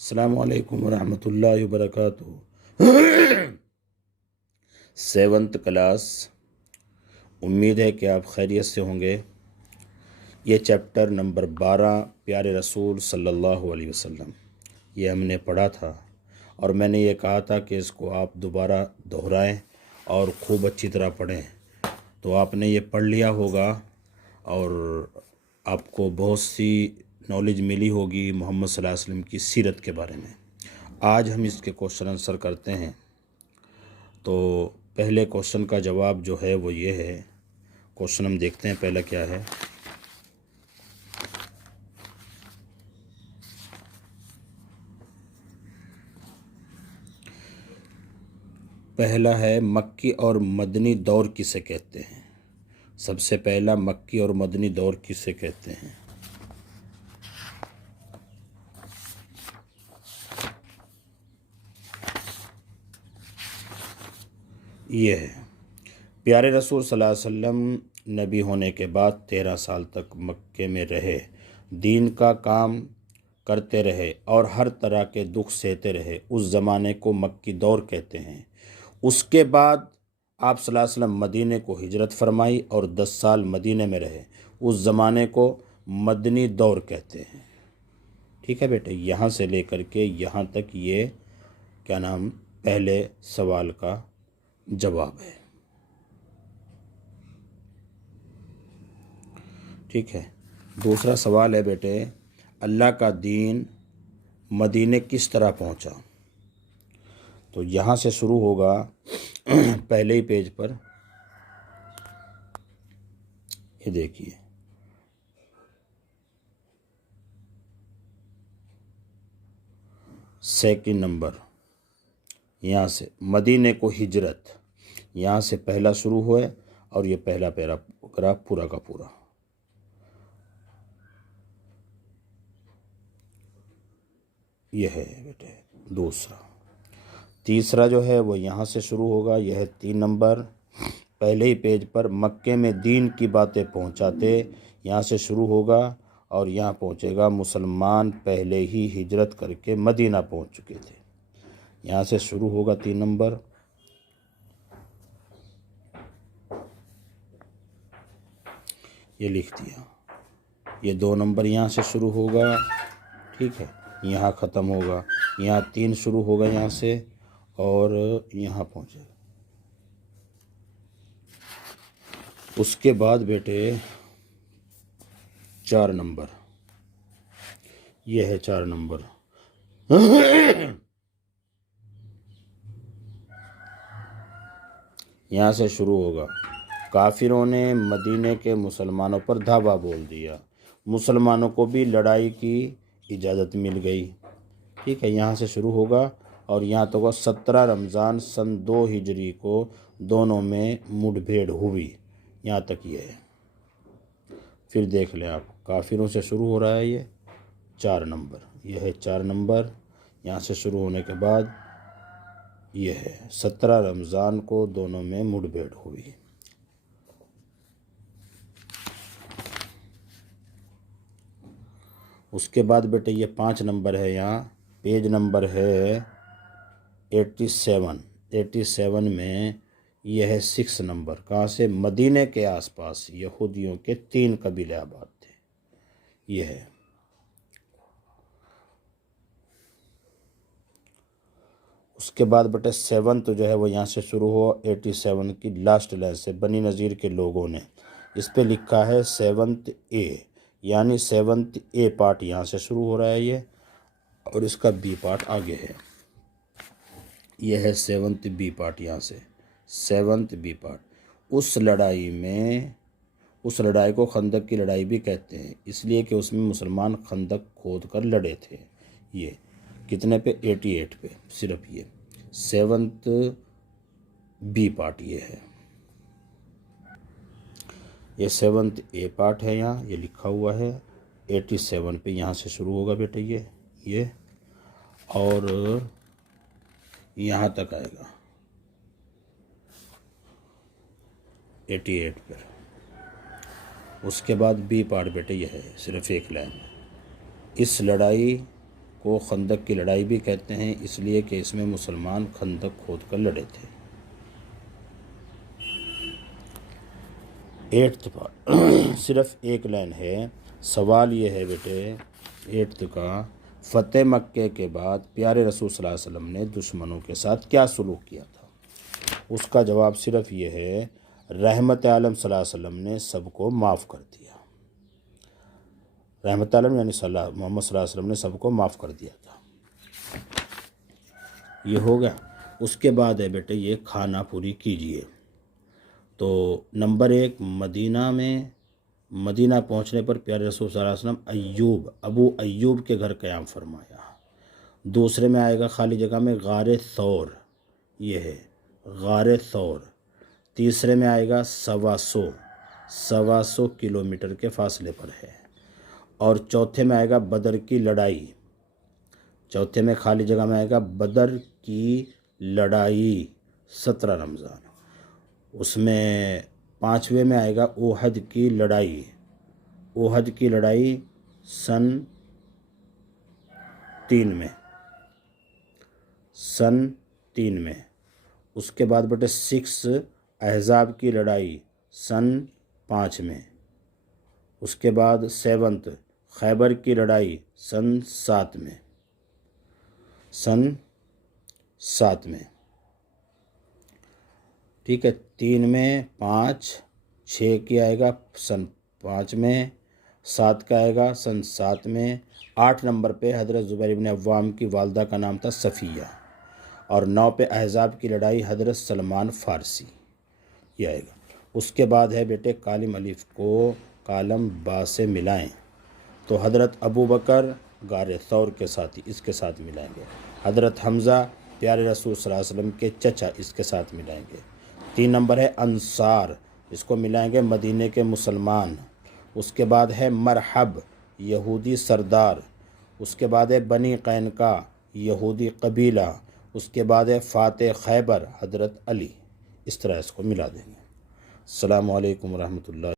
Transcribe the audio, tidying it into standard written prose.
अस्सलामु अलैकुम वरहमतुल्लाहि वबरकातुहू। 7th class. उम्मीद है कि आप खैरियत से होंगे। ये चैप्टर नंबर 12 प्यारे रसूल सल्लल्लाहु अलैहि वसल्लम, ये हमने पढ़ा था और मैंने ये कहा था कि इसको आप दोबारा दोहराएं और खूब अच्छी तरह पढ़ें। तो आपने ये पढ़ लिया होगा और आपको बहुत सी नॉलेज मिली होगी मोहम्मद सल्लल्लाहु अलैहि वसल्लम की सीरत के बारे में। आज हम इसके क्वेश्चन आंसर करते हैं। तो पहले क्वेश्चन का जवाब जो है वो ये है। क्वेश्चन हम देखते हैं पहला क्या है। पहला है मक्की और मदनी दौर किसे कहते हैं। सबसे पहला मक्की और मदनी दौर किसे कहते हैं। ये है प्यारे रसूल सल्लल्लाहु अलैहि वसल्लम नबी होने के बाद 13 साल तक मक्के में रहे, दीन का काम करते रहे और हर तरह के दुख सहते रहे। उस ज़माने को मक्की दौर कहते हैं। उसके बाद आप सल्लल्लाहु अलैहि वसल्लम मदीने को हिजरत फरमाई और 10 साल मदीने में रहे। उस ज़माने को मदनी दौर कहते हैं। ठीक है बेटे, यहाँ से लेकर के यहाँ तक ये क्या नाम पहले सवाल का जवाब है। ठीक है, दूसरा सवाल है बेटे, अल्लाह का दीन मदीने किस तरह पहुंचा। तो यहाँ से शुरू होगा पहले ही पेज पर, ये देखिए, सेकंड नंबर, यहाँ से मदीने को हिजरत, यहाँ से पहला शुरू हुआ और ये पहला पैराग्राफ पूरा का पूरा। यह है बेटे दूसरा। तीसरा जो है वो यहाँ से शुरू होगा, यह है 3 नंबर, पहले ही पेज पर, मक्के में दीन की बातें पहुँचाते, यहाँ से शुरू होगा और यहाँ पहुँचेगा मुसलमान पहले ही हिजरत करके मदीना पहुँच चुके थे। यहाँ से शुरू होगा 3 नंबर। ये लिख दिया। ये 2 नंबर यहाँ से शुरू होगा, ठीक है, यहाँ ख़त्म होगा। यहाँ 3 शुरू होगा यहाँ से और यहाँ पहुँचेगा। उसके बाद बेटे 4 नंबर, ये है 4 नंबर। यहाँ से शुरू होगा, काफिरों ने मदीने के मुसलमानों पर धावा बोल दिया, मुसलमानों को भी लड़ाई की इजाज़त मिल गई। ठीक है, यहाँ से शुरू होगा और यहाँ तक 17 रमज़ान सन 2 हिजरी को दोनों में मुठभेड़ हुई। यहाँ तक ये है। फिर देख लें आप, काफिरों से शुरू हो रहा है ये 4 नंबर, यह है 4 नंबर। यहाँ से शुरू होने के बाद ये है 17 रमज़ान को दोनों में मुठभेड़ हुई। उसके बाद बेटे ये 5 नंबर है, यहाँ पेज नंबर है 87 में यह है 6 नंबर। कहाँ से, मदीने के आसपास यहूदियों के 3 कबीले आबाद थे। यह है। उसके बाद बेटे 7 जो है वो यहाँ से शुरू हो, 87 की लास्ट लाइन से, बनी नज़ीर के लोगों ने, इस पे लिखा है 7th ए, यानी 7th ए पार्ट यहाँ से शुरू हो रहा है ये, और इसका बी पार्ट आगे है। यह है 7th बी पार्ट, यहाँ से 7th बी पार्ट। उस लड़ाई को खंदक की लड़ाई भी कहते हैं, इसलिए कि उसमें मुसलमान खंदक खोद कर लड़े थे। ये कितने पे, 88 पे सिर्फ। ये 7th बी पार्ट ये है। ये 7th ए पार्ट है, यहाँ ये लिखा हुआ है 87 पे, यहाँ से शुरू होगा बेटे ये और यहाँ तक आएगा 88 पर। उसके बाद बी पार्ट बेटे यह है, सिर्फ एक लाइन। इस लड़ाई को खंदक की लड़ाई भी कहते हैं, इसलिए कि इसमें मुसलमान खंदक खोद कर लड़े थे। 8th पार्ट सिर्फ एक लाइन है। सवाल ये है बेटे 8th का, फ़तेह मक्के के बाद प्यारे रसूल सल्लल्लाहु अलैहि वसल्लम ने दुश्मनों के साथ क्या सलूक किया था? उसका जवाब सिर्फ ये है, रहमत आलम सल्लल्लाहु अलैहि वसल्लम ने सबको माफ़ कर दिया। रहमत आलम यानी मोहम्मद सल्लल्लाहु अलैहि वसल्लम ने सबको माफ़ कर दिया था। ये हो गया। उसके बाद है बेटे ये खाना पूरी कीजिए। तो नंबर 1, मदीना पहुंचने पर प्यारे रसूल सल्लल्लाहु अलैहि वसल्लम अबू अय्यूब के घर क़याम फरमाया। दूसरे में आएगा खाली जगह में गारे सौर, ये है गारे सौर। तीसरे में आएगा 125 किलोमीटर के फासले पर है। और चौथे में आएगा बदर की लड़ाई। चौथे में खाली जगह में आएगा बदर की लड़ाई 17 रमज़ान। उसमें 5वें में आएगा ओहद की लड़ाई। ओहद की लड़ाई सन 3 में। उसके बाद बेटे 6 अहज़ाब की लड़ाई सन 5 में। उसके बाद 7 खैबर की लड़ाई सन 7 में। ठीक है। 3 में 5, 6 की आएगा सन 5 में, 7 का आएगा सन 7 में। 8 नंबर पे हज़रत ज़ुबैर इब्न अव्वाम की वालदा का नाम था सफ़िया। और 9 पे अहज़ाब की लड़ाई हज़रत सलमान फ़ारसी, ये आएगा। उसके बाद है बेटे कालिम अलिफ को कालम बा से मिलाएं तो हज़रत अबू बकर गारे सौर के साथ इसके साथ मिलाएंगे। हज़रत हमज़ा प्यारे रसूल सल्लल्लाहु अलैहि वसल्लम के चचा इसके साथ मिलाएंगे। 3 नंबर है अंसार, इसको मिलाएंगे मदीने के मुसलमान। उसके बाद है मरहब यहूदी सरदार। उसके बाद है बनी कैनका यहूदी कबीला। उसके बाद है फ़ातह खैबर हज़रत अली। इस तरह इसको मिला देंगे। अस्सलामु अलैकुम रहमतुल्लाह।